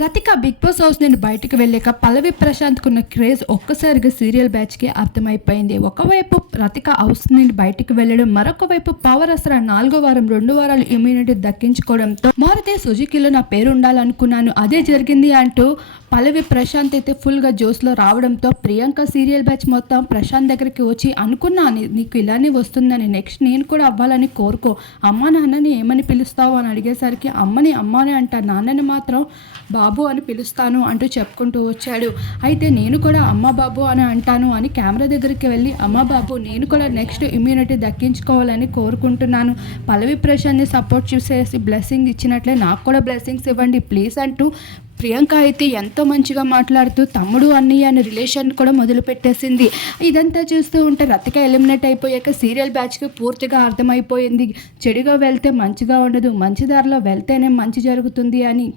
Rathika big boss house నుండి బయటకు వెళ్ళాక పల్లవి ప్రశాంత్కున్న క్రేజ్ ఒక్కసారిగా సీరియల్ బ్యాచ్కి అర్థమైపోయింది. ఒకవైపు రతిక హౌస్ నుండి బయటకు వెళ్ళడం మరొక వైపు పవర్ అసరా నాలుగో వారం రెండు వారాలు ఇమ్యూనిటీ దక్కించుకోవడంతో మారుతే సుజుకిలో నా పేరు ఉండాలనుకున్నాను. అదే జరిగింది అంటూ పల్లవి ప్రశాంత్ అయితే ఫుల్గా జోస్లో రావడంతో ప్రియాంక సీరియల్ బ్యాచ్ మొత్తం ప్రశాంత్ దగ్గరికి వచ్చి అనుకున్నాను నీకు ఇలానే వస్తుందని నెక్స్ట్ నేను కూడా అవ్వాలని కోరుకో. అమ్మ నాన్నని ఏమని పిలుస్తావు? అని అడిగేసరికి అమ్మని అమ్మని అంట నాన్నని మాత్రం బాబు అని పిలుస్తాను అంటూ చెప్పుకుంటూ వచ్చాడు. అయితే నేను కూడా అమ్మ బాబు అని అంటాను అని కెమెరా దగ్గరికి వెళ్ళి అమ్మ బాబు నేను కూడా నెక్స్ట్ ఇమ్యూనిటీ దక్కించుకోవాలని కోరుకుంటున్నాను. పల్లవి ప్రశాంత్ని సపోర్ట్ చేసేసి బ్లెస్సింగ్ ఇచ్చినట్లే నాకు కూడా బ్లెస్సింగ్స్ ఇవ్వండి ప్లీజ్ అంటూ ప్రియాంక అయితే ఎంతో మంచిగా మాట్లాడుతూ తమ్ముడు అన్నయ్య అనే రిలేషన్ కూడా మొదలు పెట్టేసింది ఇదంతా చూస్తూ ఉంటే రతిక ఎలిమినేట్ అయిపోయాక సీరియల్ బ్యాచ్కి పూర్తిగా అర్థమైపోయింది. చెడుగా వెళ్తే మంచిగా ఉండదు మంచి దారిలో వెళ్తేనే మంచి జరుగుతుంది అని.